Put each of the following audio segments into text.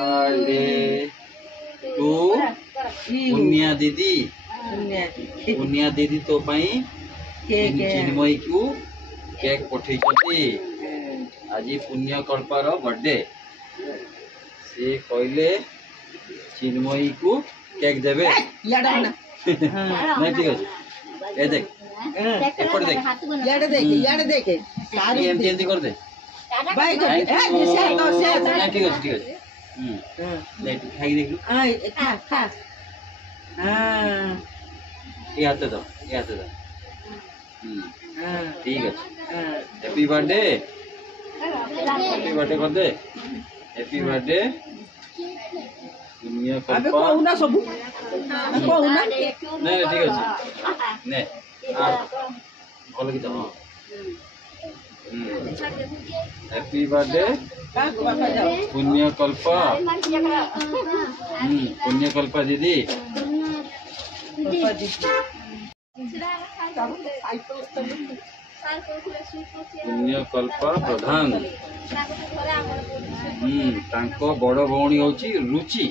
Birthday to Punia दीदी तो पाई चिन्मयी को केक पठे आज पुण्य कल्पार बर्थडे से कहले चिन्मयी को केक देवे नहीं ठीक अच्छे देख एपट देख एमती कर दे ठीक अच्छे खाई देख ये हाथ दो ठीक है हैप्पी बर्थडे कर दे हैप्पी बर्थडे दुनिया अबे कहूना सब कहूना नहीं ठीक है ने भल गीत हाँ हैप्पी बर्थडे पुण्यकल्पा दीदी पुण्यकल्पा प्रधान तांको बड़ भौणी होची रुचि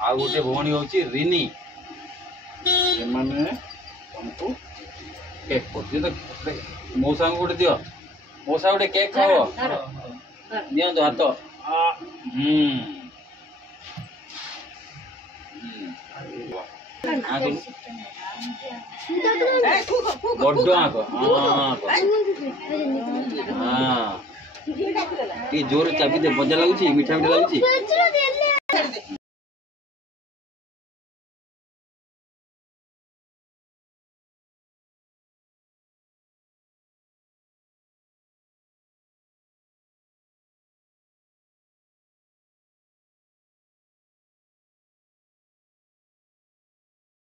आ गोटे भौणी होची रिनी से माने हमको केक कर मौसा को गोटे दियो मौसा गोटे केक खाओ दियो तो हाथ बड़ आंख हाँ जोर चाबी दे मजा लगुच मीठा मीठा लगुच।